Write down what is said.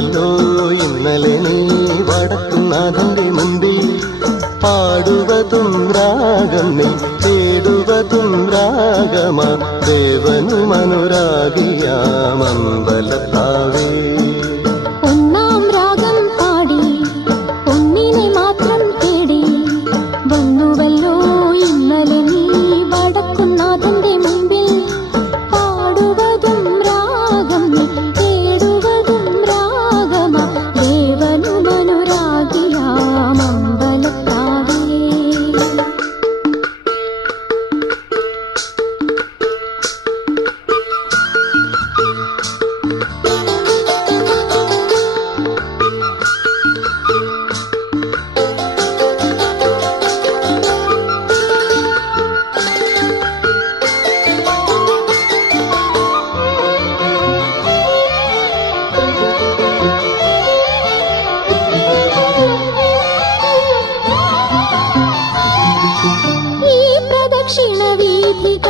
വന്നുവല്ലോ ഇന്നലെ നീ വടക്കുന്നാഥന്റെ മുമ്പിൽ. പാടുവതും രാഗമേ തേടുവതും രാഗമാ ദേവനും അനുരാഗിയാമമ്പലത്താവേ. ഒന്നാം രാഗം പാടി ഒന്നിനെ മാത്രം തേടി വന്നുവല്ലോ ഇന്നലെ നീ വടക്കുന്നാഥന്റെ മുമ്പിൽ. പാടുവതും രാഗം തേടുവതും രാഗമാ ദേവനും അനുരാഗിയാമമ്പലത്താവേ. ക്ഷീണവീഥിക